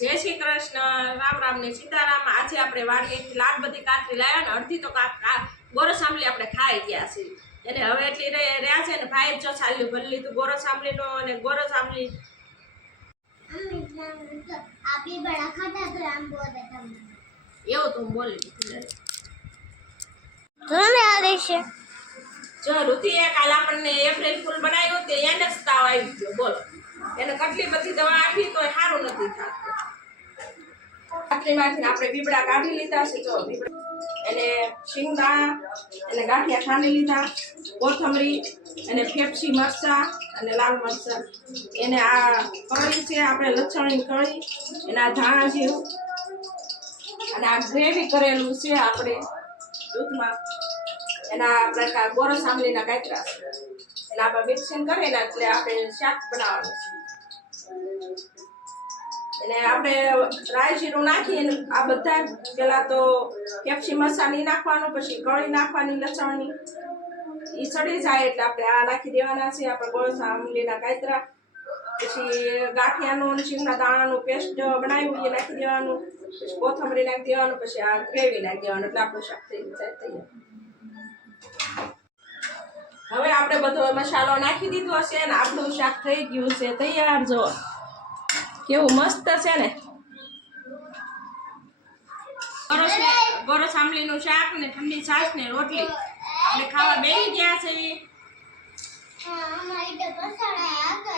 જય શ્રી કૃષ્ણ, રામ રામ ને સીતારામ। આજે આપણે વાડીએથી લાડ બધી કાતરી લાવ્યા ને અડધી તો ગોરસ આંબલી આપણે ખાઈ ગયા છે એટલે હવે એટલી રહ્યા છે ને ભાઈ જો ચાલ્યું ભરી લીધું ગોરસ આંબલીનો અને ગોરસ આંબલી આપી બડા ખાતા તો આમ બોલે તમને એવું તો બોલી દીધું તમને આ દેશે જો ઋતિએ કાલ આપણને એપ્રિલ ફૂલ બનાવ્યું તે એને જ તાવ આવી ગયો બોલો એને કેટલી બધી દવા આપી તો સારું નથી થતું કાતરીમાંથી આપણે બીબડા કાઢી લીધા છે જો એને શિંગદાણા અને ગાંઠિયા છાણી લીધા કોથમરી અને ફેફસી મરચા અને લાલ મરચા એને આ કળી છે આપણે લસણની કળી એના ધાણા જેવું અને આ ગ્રેવી કરેલું છે આપણે દૂધમાં એના આપણે ગોરસ આંબલીના કાતરા એના આપણે મિક્સિંગ કરીને એટલે આપણે શાક બનાવવાનું છે અને આપણે રાઈ જીરું નાખીને આ બધા પેલા તો કેપ્સી મસાલી નાખવાનું પછી કળી નાખવાની લસણની એ સડી જાય એટલે આપણે આ નાખી દેવાના છે આપણે ગોરસ આંબલીના કાતરા પછી ગાંઠિયાનું અને શીંગના દાણાનું પેસ્ટ બનાવ્યું એ નાખી દેવાનું પછી કોથમરી નાખી દેવાનું પછી આ ગ્રેવી નાખી દેવાનું એટલે આપણું શાક થઈ જાય તૈયાર હવે આપણે બધો મસાલો નાખી દીધો છે ને આપણું શાક થઈ ગયું છે તૈયાર જો કેવું મસ્ત છે ને ગોરસ આંબલીનું શાક ને ઠંડી છાશ ને રોટલી આપણે ખાવા બેસી ગયા છે હા અમારી તો પસાડા આ તો